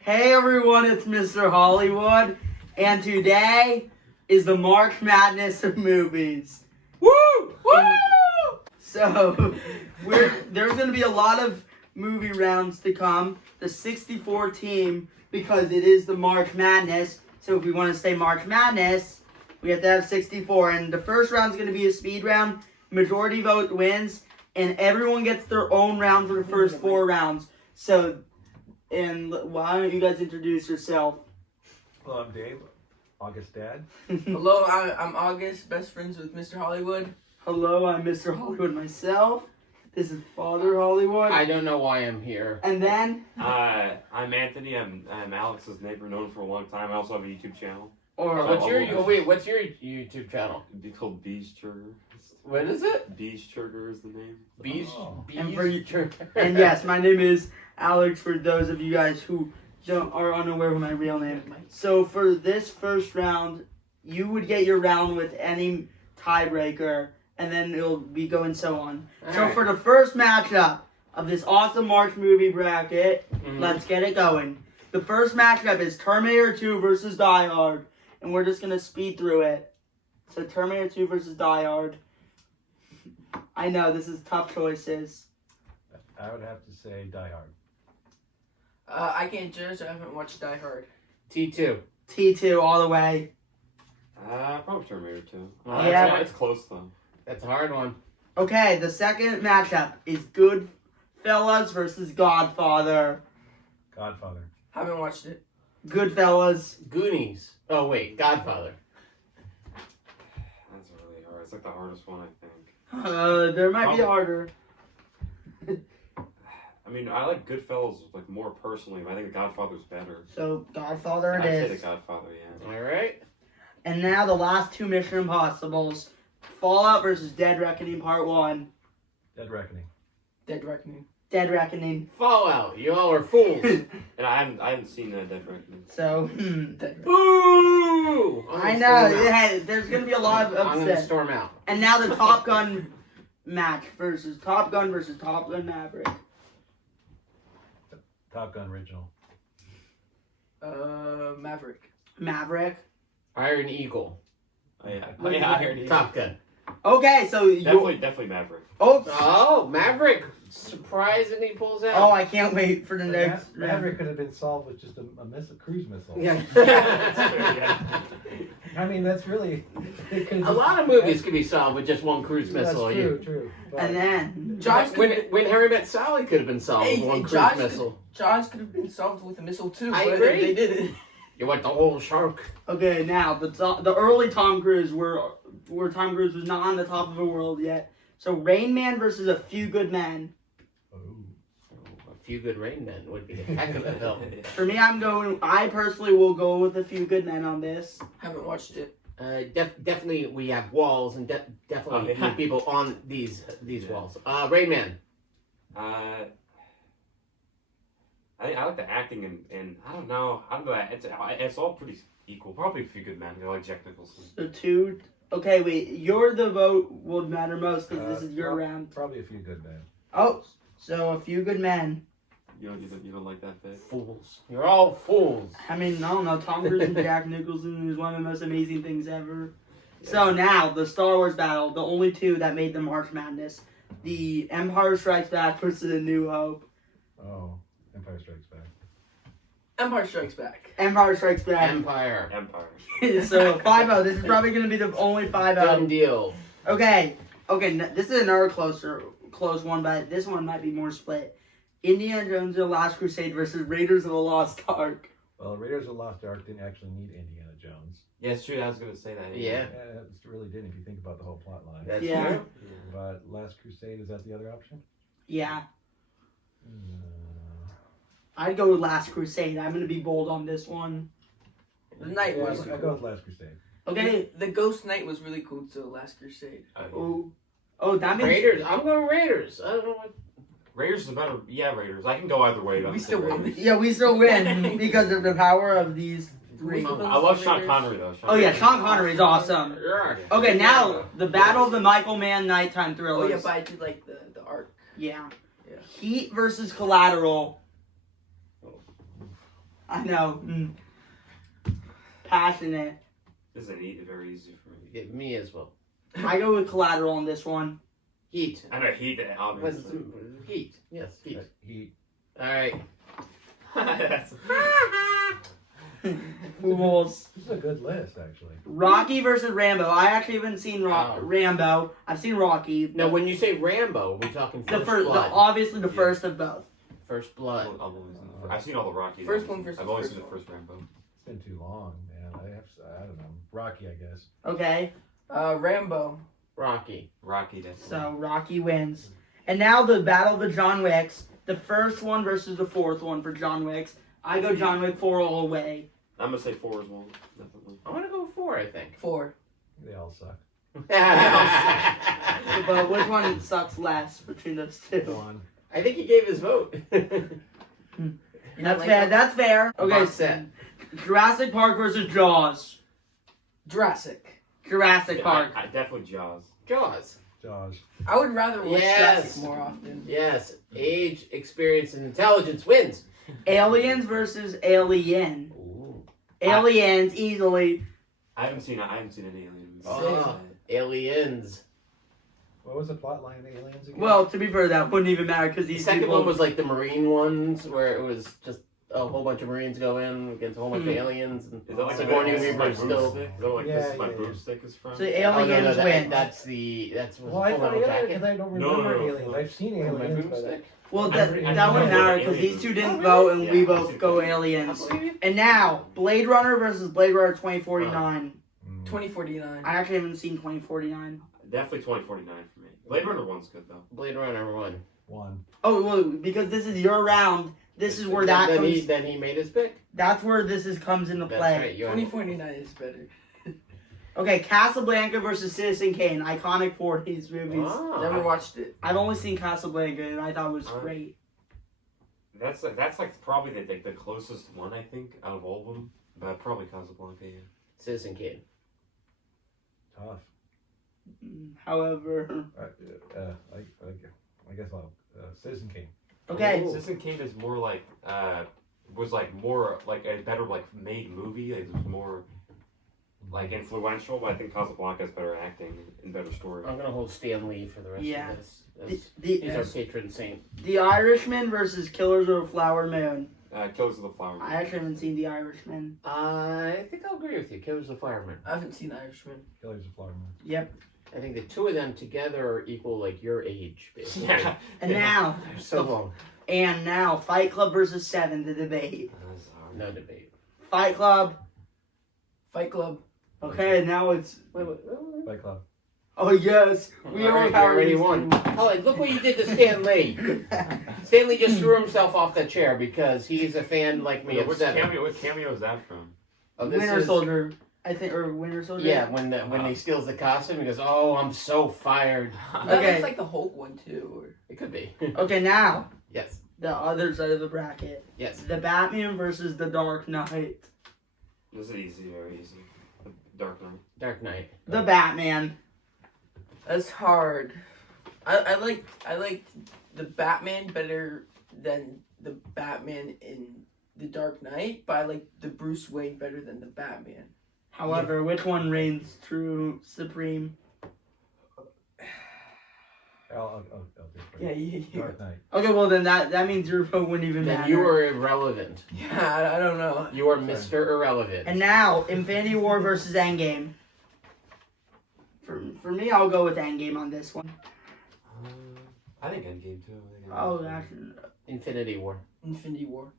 Hey everyone, it's Mr. Hollywood, and today is the March Madness of movies. Woo! Woo! So, there's going to be a lot of movie rounds to come. The 64 team, because it is the March Madness, so if we want to stay March Madness, we have to have 64. And the first round is going to be a speed round. Majority vote wins, and everyone gets their own round for the first 4 rounds. So, and why don't you guys introduce yourself? Hello, I'm Dave, August dad. Hello, I'm August, best friends with Mr. Hollywood. Hello, I'm Mr. Hollywood myself. This is Father Hollywood. I don't know why I'm here. And then, I'm Anthony. I'm Alex's neighbor, known for a long time. I also have a YouTube channel. or What's your YouTube channel? It's called Beeschurger. What is it? Beeschurger is the name. And for you- and yes, my name is Alex. For those of you guys who are unaware of my real name. So for this first round, you would get your round with any tiebreaker, and then it'll be going so on. So Alright. for the first matchup of this awesome March movie bracket, Mhm. let's get it going. The first matchup is Terminator 2 versus Die Hard, and we're just gonna speed through it. So Terminator 2 versus Die Hard. I know this is tough choices. I would have to say Die Hard. I can't judge, I haven't watched Die Hard. T2. T2 all the way. Probably Terminator 2. Yeah. It's close though. That's a hard one. Okay, the second matchup is Goodfellas versus Godfather. Godfather. Haven't watched it. Goodfellas. Goonies. Oh wait, Godfather. That's really hard. It's like the hardest one, I think. There might be harder. I mean, I like Goodfellas like more personally, but I think The Godfather's better. So Godfather I'd it say The is. Godfather, yeah. All right. And now the last two Mission Impossibles. Fallout versus Dead Reckoning Part 1. Dead Reckoning. Dead Reckoning. Dead Reckoning. Fallout. You all are fools. And I haven't seen Dead Reckoning. So, Dead Reckoning. Boo! I know, yeah, there's going to be a lot of I'm gonna upset. storm out. And now the Top Gun match versus Top Gun Maverick. Top Gun original. Maverick. Maverick. Iron Eagle. Oh yeah, I heard Top Gun. Okay, so you. Definitely Maverick. Oops. Oh, Maverick. Surprisingly pulls out. Oh, I can't wait for the next round. Maverick could have been solved with just a cruise missile. Yeah. I mean, that's really. It could A lot of movies could be solved with just one cruise That's missile. true. But And then Josh when Harry Met Sally could have been solved with one cruise Josh missile. Josh could have been solved with a missile too, I but agree. they didn't. You want the whole shark? okay, now the early Tom Cruise where Tom Cruise was not on the top of the world yet. So Rain Man versus A Few Good Men. A Few Good Rain Men would be a heck of a film. For me, I personally will go with A Few Good Men on this. Haven't watched it. Definitely, we have walls and definitely need people on these walls. Rain Man. I like the acting and I don't know. It's all pretty equal. Probably A Few Good Men. I like Jack Nicholson. So two. Okay, wait. You're the vote would matter most because this is your round. Probably A Few Good Men. Oh, so A Few Good Men. You don't like that bit? Fools. You're all fools. I mean, I don't know. Tom Cruise and Jack Nicholson is one of the most amazing things ever. So now, the Star Wars battle, the only two that made the March Madness. The Empire Strikes Back versus A New Hope. Oh, Empire Strikes Back. Empire Strikes Back. Empire Strikes Back. Empire. So 5-0. This is probably going to be the only 5-0. Done deal. Okay, this is another close one, but this one might be more split. Indiana Jones and the Last Crusade versus Raiders of the Lost Ark. Well, Raiders of the Lost Ark didn't actually need Indiana Jones. Yeah, it's true. I was gonna say that. Yeah. Yeah, it really didn't if you think about the whole plot line. That's Yeah. true. But Last Crusade, is that the other option? Yeah, Uh, I'd go with Last Crusade. I'm going to be bold on this one. The Knight yeah, was I go with Last Crusade. Okay. The Ghost Knight was really cool too, Last Crusade. Oh, that means Raiders. I'm going Raiders. I don't know what. Raiders is better. Yeah, Raiders. I can go either way. But We still win. Yeah, we still win because of the power of these three. We- I love Sean Connery though. Oh yeah, Sean Connery is awesome. Yeah. Okay, now the Battle of the Michael Mann Nighttime Oh Thrillers. yeah, but I did like the art. Yeah. Yeah. Heat versus Collateral. I know. Passionate. This is very easy for me. Yeah, me as well. I go with Collateral on this one. Heat. I know Heat, What's obviously. Heat? Yes, Heat. Heat. All right. That's, Fools. This is a good list, actually. Rocky versus Rambo. I actually haven't seen Rambo. I've seen Rocky. Now, when you say Rambo, we're talking First Blood. Obviously the first of both. First Blood. I've seen all the Rocky. First one versus I've only first seen the one. first Rambo. It's been too long, man. I don't know. Rocky, I guess. Okay, Rambo. Rocky. Rocky, that's so Rocky wins. And now the battle of the John Wicks. The first one versus the fourth one for John Wicks. I go John Wick 4 all the way. I'm gonna say 4 as well. Definitely. I'm gonna go 4, I think. 4. They all suck. But which one sucks less between those Go two? on. I think he gave his vote. That's fair. That's fair. Okay, Box set. Jurassic Park versus Jaws. Jurassic. Jurassic Yeah, Park. I definitely Jaws. Jaws. Jaws. I would rather watch Yes. Jurassic more often. Yes. Age, experience, and intelligence wins. Aliens versus Alien. Ooh. Aliens easily. I haven't seen any alien movies. Oh. Aliens. What was the plot line of Aliens again? Well, to be fair, that wouldn't even matter because The these second people. one was like the Marine ones, where it was just a whole bunch of Marines go in against a whole bunch of aliens. And Is that like Sigourney this is my Weaver still. broomstick? Is that like Yeah, this is my yeah, yeah. broomstick is from? So Oh, Aliens win. that's well, I Full thought Metal Aliens, Jacket. because I don't No, remember no, no, Aliens. no. I've seen My Aliens, but broomstick. Well, I that didn't wouldn't know matter what because Alien these two was. didn't Oh, vote really? and Yeah, we I both see go that. Aliens. I believe you. And now, Blade Runner versus Blade Runner 2049. 2049. I actually haven't seen 2049. Definitely 2049 for me. Blade Runner 1's good though. Blade Runner 1. One. Oh, well, because this is your round. This is where that then comes. Then he made his pick. That's where comes into That's play. right. 2049 is better. Okay, Casablanca versus Citizen Kane, iconic 40s movies. Ah. Never watched it. I've only seen Casablanca and I thought it was great. That's like probably the closest one I think out of all of them. But probably Casablanca. Yeah. Citizen Kane. Tough. However, I guess I'll Citizen Kane. okay, Ooh. Citizen Kane is more like was like more like a better like made movie. Like, it was more like influential. But I think Casablanca has better acting and better story. I'm gonna hold Stan Lee for the rest Yeah. of this. the He's our patron saint. Irishman versus Killers of the Flower Moon. Killers of the Flower Moon. I actually haven't seen The Irishman. I think I'll agree with you. Killers of the Flower Moon. I haven't seen Irishman. Killers of Flower Moon. Yep. I think the two of them together equal like your age, basically. Yeah. And now, They're so long. Fight Club versus Seven, the debate. That's hard. No debate. Fight Club. Fight Club. Okay, now it's. Fight Club. Oh yes, we already won. Oh, like, look what you did to Stan Lee. Stan Lee just threw himself off the chair because he's a fan like me of What Seven. cameo is that from? Oh, this Winter is- Soldier, I think, or Winter Soldier. Yeah, when he steals the costume, he goes, "Oh, I'm so fired." That Okay. looks like the Hulk one too. It could be. Okay, now Yes. the other side of the bracket: Yes. the Batman versus the Dark Knight. This is easy, very easy. The Dark Knight. Dark Knight. The Batman. That's hard. I like the Batman better than the Batman in the Dark Knight, but I like the Bruce Wayne better than the Batman. However, which one reigns true supreme? I'll do it for Yeah, you. yeah. Dark Knight. Okay, well then that means your vote wouldn't even Then matter. you are irrelevant. Yeah, I don't know. You are Mr. Irrelevant. And now, Infinity War versus Endgame. For me, I'll go with Endgame on this one. I think Endgame too. Oh, actually, Infinity War. Infinity War.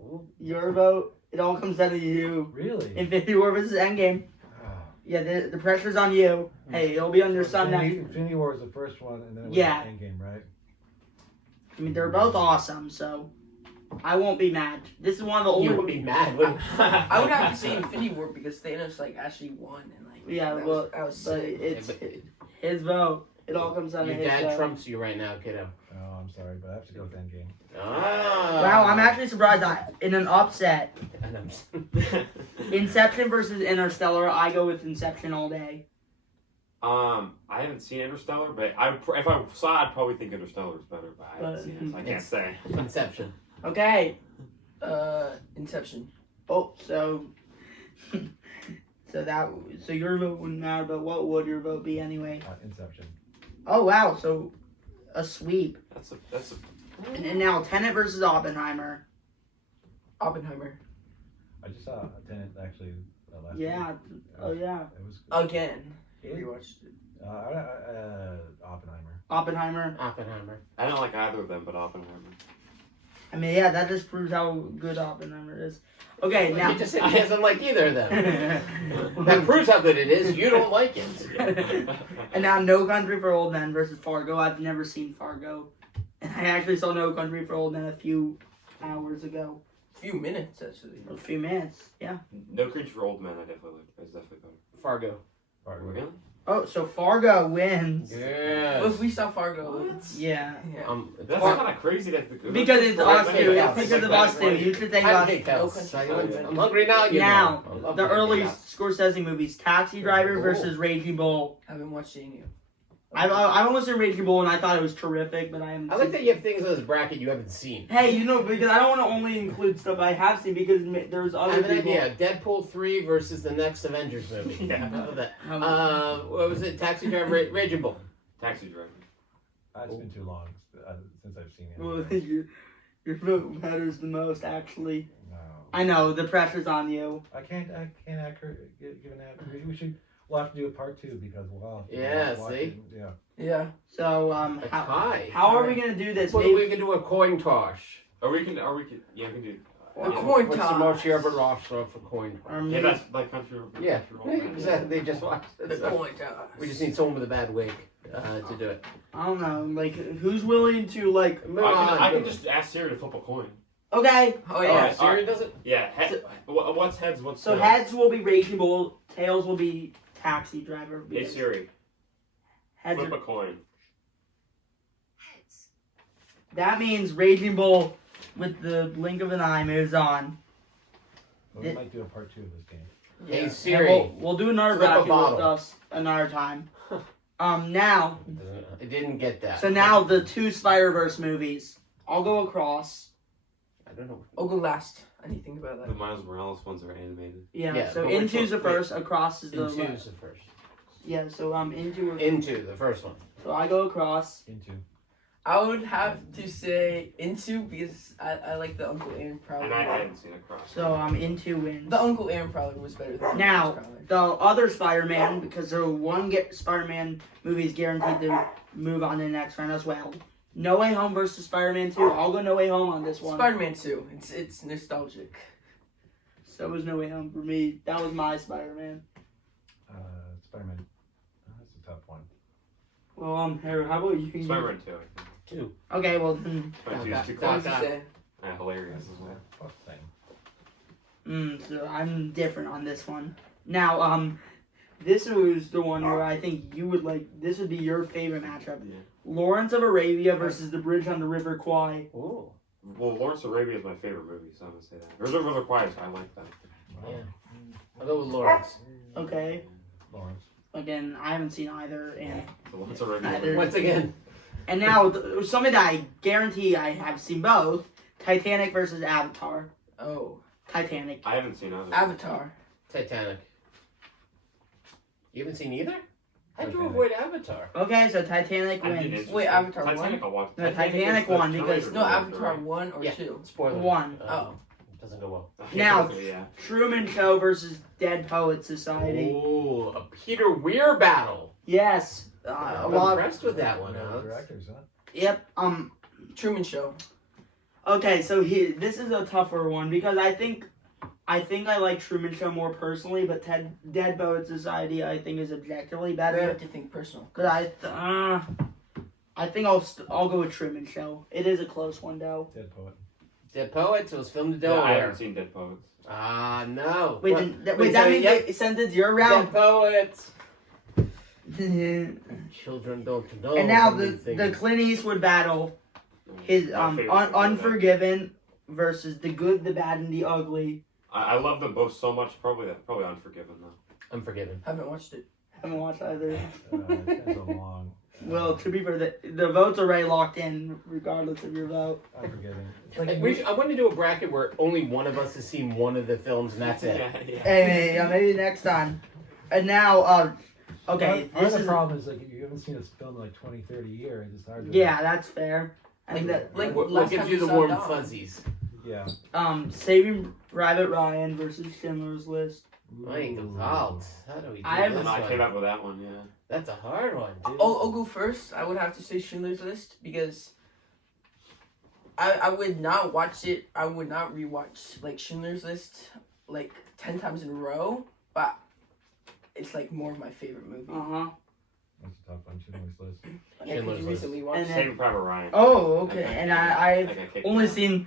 Ooh. your vote. It all comes down to you. Really? Infinity War versus Endgame. Ah. Yeah, the pressure's on you. Hey, it'll be on your son next. Infinity War was the first one, and then it was Yeah. Endgame, right? I mean, they're both awesome, so I won't be mad. This is one of the You only. would be mad. I would have to say Infinity War because Thanos like actually won and like Yeah, that well, was, that was But sick. it's but- his vote. It all comes down to Your his dad vote. trumps you right now, kiddo. Oh, I'm sorry, but I have to go with Endgame. Ah. Wow, I'm actually surprised that in an upset, And I'm Inception versus Interstellar, I go with Inception all day. I haven't seen Interstellar, but if I saw, I'd probably think Interstellar is better. But I haven't But- seen it, so I can't It's- say. Inception. Okay, Inception. Oh, so so your vote wouldn't matter, but what would your vote be anyway? Inception. Oh wow, so a sweep. That's a. And now Tenet versus Oppenheimer. Oppenheimer. I just saw Tenet actually last Yeah. week. Oh yeah. It was Again. It- Rewatched it. Oppenheimer. Oppenheimer. Oppenheimer. I don't like either of them, but Oppenheimer. I mean, yeah, that just proves how good Oppenheimer is. Okay, now. He just said he doesn't like either of them. That proves how good it is. You don't like it. And now No Country for Old Men versus Fargo. I've never seen Fargo. And I actually saw No Country for Old Men a few hours ago. Few minutes actually. A few minutes, yeah. No Country for Old Men. I definitely like. It's definitely better. Fargo. Really? Oh, so Fargo wins. Yes. Well, if we saw Fargo. Yeah. Yeah. That's Far- kind of crazy that the. Because it's us Fargo. two. Yeah, It's because of us two. You should think I us. hate No those. Country for Old I'm Men. hungry now. You Now, know. I love the to early eat that. Scorsese movies: Taxi Driver Cool. versus Raging Bull. Haven't watched any of you. I've almost seen Raging Bull and I thought it was terrific, but I am. I like that you have things in this bracket you haven't seen. Hey, you know, because I don't want to only include stuff I have seen because there's I other have an people. idea. Deadpool 3 versus the next Avengers movie. Yeah. How about that? Um, What was it? Taxi Driver, Raging Bull. Taxi Driver. It's been too long since I've seen it. well, your vote matters the most, actually. No. I know the pressure's on you. I can't give an accurate. We'll have to do a part 2 because we'll have to Yeah, watch see? it. Yeah. Yeah. So A tie. how are we gonna do this? Well, Maybe- we can do a coin toss. Yeah, we can do. A coin What's the toss. most you ever lost for coin toss? Yeah, that's like Country. Yeah, Country for Old Men. exactly. They just watched The it. coin toss. We just need someone with a bad wig to do it. I don't know, like who's willing to like? Move I can on. just ask Siri to flip a coin. Okay, Oh Yeah, yeah. Siri does it? Yeah. What's heads? What's so tails? heads will be Raging Bull, tails will be Taxi Driver. Hey because Siri, heads flip are, a coin. that means Raging Bull with the blink of an eye moves on. But we might do a part 2 of this game. Hey And Siri. we'll do another Flip a bracket with bottle. us another time. Now, I didn't get that. so now the two Spider-Verse movies. I'll go across. I don't know. I'll go last. I need to think about The that. Miles Morales ones are animated. Yeah, Yeah, so but which Into's the one- wait. first, across is the Into is the first. yeah. So Into. Into the first one. So I go across. Into. I would have to say Into because I like the Uncle Aaron Prowler. And I hadn't seen it cross. So Into wins. The Uncle Aaron Prowler was better than Now, Miles Prowler. the other Spider-Man, because the one Spider-Man movie is guaranteed to move on to the next round as well. No Way Home versus Spider-Man 2. I'll go No Way Home on this one. Spider-Man 2. It's nostalgic. So was No Way Home for me. That was my Spider-Man. Spider-Man. That's a tough one. Well, Harry, how about you? Spider-Man 2. 2. Okay, well, Spider-Man 2 is too What was close. you saying? Yeah, hilarious as well. Fuck thing. so I'm different on this one. Now, this was the one where I think you would like. This would be your favorite matchup. Yeah. Lawrence of Arabia versus The Bridge on the River Kwai. Ooh. Well, Lawrence of Arabia is my favorite movie, so I'm gonna say that. River Quiet, I like that. Yeah. I'll go with Lawrence. Okay. Lawrence. Again, I haven't seen either, and The Lawrence of Arabia. Neither. Once again. now something that I guarantee I have seen both: Titanic versus Avatar. Oh, Titanic. I haven't seen either. Avatar. Titanic. You haven't seen either? How'd you Titanic. avoid Avatar? Okay, so Titanic I mean, wins. interesting. Wait, Avatar Titanic, one? I'll watch. No, Titanic is the one, because- Terminator No, movie, Avatar right? 1 or Yeah. 2. Spoiler. One. Oh. Doesn't go well. Now- yeah. Truman Show versus Dead Poet Society. Ooh, a Peter Weir battle. Yes. A I'm lot. impressed with that one, No Alex. directors, huh? Yep. Truman Show. Okay, so this is a tougher one because I think I like Truman Show more personally, but Dead Poet Society I think is objectively I better. have to think personal. Cause I think I'll go with Truman Show. It is a close one though. Dead Poet. Dead Poets was filmed in Yeah, I Delaware. haven't seen Dead Poets. Ah, no. Wait, What? that so, means yep. since it's your Dead round. Poets. And Children don't know. now some the of these things. Clint Eastwood battle, his My favorite movie. Unforgiven versus The Good, the Bad, and the Ugly. I love them both so much. Probably Unforgiven though. Unforgiven. Haven't watched it. Haven't watched either. It's been so long. Well, to be fair, the votes are already locked in, regardless of your vote. I'm forgetting. It's like I want to do a bracket where only one of us has seen one of the films, and that's it. Yeah. Hey, maybe next time. And now, okay, Part this of the is problem is like you haven't seen this film in like 20, 30 years. It's hard to. yeah, that's fair. And that, Like What last gives time you we the saw warm Dom. fuzzies? Yeah. Saving Private Ryan versus Schindler's List. My God, how do we do I haven't- this I came one? up with that one, yeah. That's a hard one, dude. I'll go first. I would have to say Schindler's List because I would not watch it. I would not rewatch like Schindler's List like 10 times in a row, but it's like more of my favorite movie. Uh-huh. That's a tough one. Schindler's List. Yeah, 'cause Schindler's you List. recently watched. And then- Saving Private Ryan. Oh, okay. And I've I got kicked only out. seen,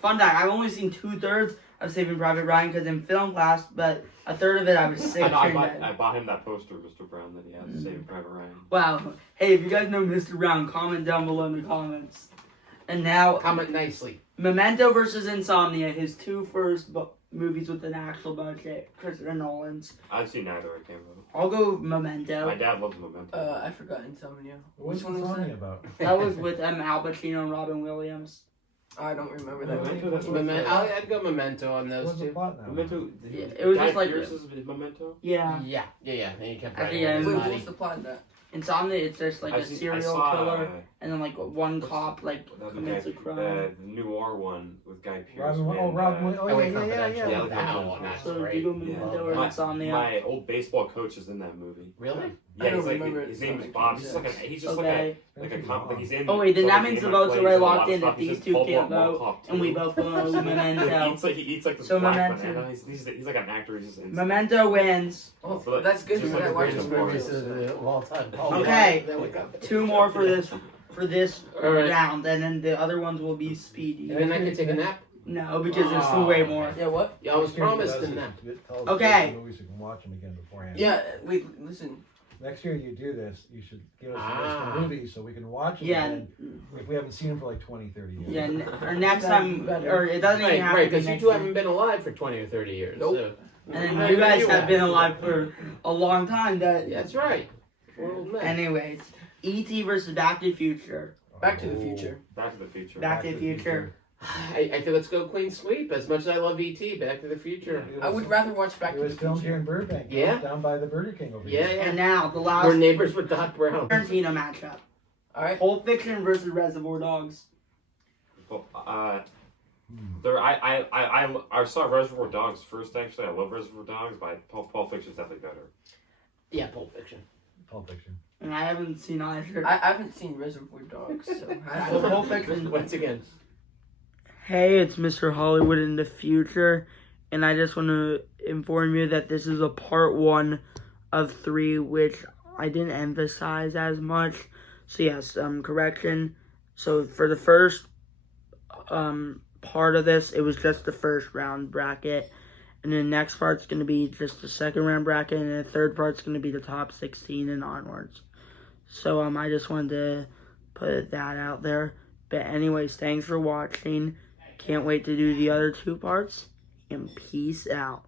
fun fact, I've only seen 2/3 of Saving Private Ryan because in film class, but a third of it I was sick. I, know, during I that. bought him that poster of Mr. Brown that he has, Saving Private Ryan. Wow. Hey, if you guys know Mr. Brown, comment down below in the comments. And now, Comment nicely. Memento versus Insomnia, his two first movies with an actual budget, Christopher Nolan's. I've seen neither, I can't remember. I'll go My Memento. dad loves Memento. I forgot Insomnia. What's Which one was Insomnia that? about? That was with Al Pacino and Robin Williams. I don't remember No, that. wait, one. what's- I'd go Memento on those What's the two. plot now? Memento. Yeah, it was Guy just like- Pearce's Memento. Yeah. Yeah. And he kept At writing the on end. his Wait, what body. was the plot in that? Insomnia, it's just like a I serial saw, killer, and then like one cop like the commits a crime. the noir one with Guy Pearce. Robin. Oh, and, Robin. uh, Oh, LA yeah, yeah, Confidential. yeah. Yeah, That one, that's So great. you go Memento or my, Insomnia. my old baseball coach is in that movie. Really? I Yeah, don't he's like remember his it. name is Bob. He's just like he's just Okay. like he's in. Oh, wait, then so, that like, means in the my votes plays are already and a lot locked of in. stuff. If He's these just two Paul can't Blart Mall vote, Cop and we 2. both know He Memento. eats like this So black Memento. banana. He's like an actor. He's just in Memento wins. Oh, So, that's good. just Because like I the watched greatest them movies of all time. Okay. There we go. Two more for this All right. round, and then the other ones will be speedy. And then I can take a nap. No, because there's Oh. way more. Yeah, what? Yeah, I was promised a nap. Okay. Movies you can watch them again beforehand. Yeah, wait, listen. Next year you do this, you should give us a list Ah. of movies so we can watch them Yeah, again if we haven't seen them for like 20, 30 years. yeah. Or next time, or it doesn't even Right, have right, to be because you next two time. haven't been alive for 20 or 30 years. Nope. So. And then you guys have been alive for a long time. That. Yeah, that's right. We're old men. Anyways, E.T. versus Back to the Future. Back to the Future. Back to the Future. Back to the Future. I think let's go Clean Sweep. As much as I love E.T., Back to the Future. I would rather watch Back It to was the filmed here Future. in Burbank. Yeah. Down by the Burger King over Yeah, here. And yeah. now the last We're neighbors with Doc Brown. Tarantino matchup: Alright. Pulp Fiction versus Reservoir Dogs. I saw Reservoir Dogs first. Actually, I love Reservoir Dogs, but Pulp Fiction's definitely better. Yeah, Pulp Fiction. Pulp Fiction. And I haven't seen either. I haven't seen Reservoir Dogs, so I So don't know. Pulp Fiction. Once again. Hey, it's Mr. Hollywood in the future, and I just want to inform you that this is a part 1 of 3, which I didn't emphasize as much. So yes, correction. So for the first part of this, it was just the first round bracket, and the next part's going to be just the second round bracket, and the third part's going to be the top 16 and onwards. So I just wanted to put that out there. But anyways, thanks for watching. Can't wait to do the other 2 parts, and peace out.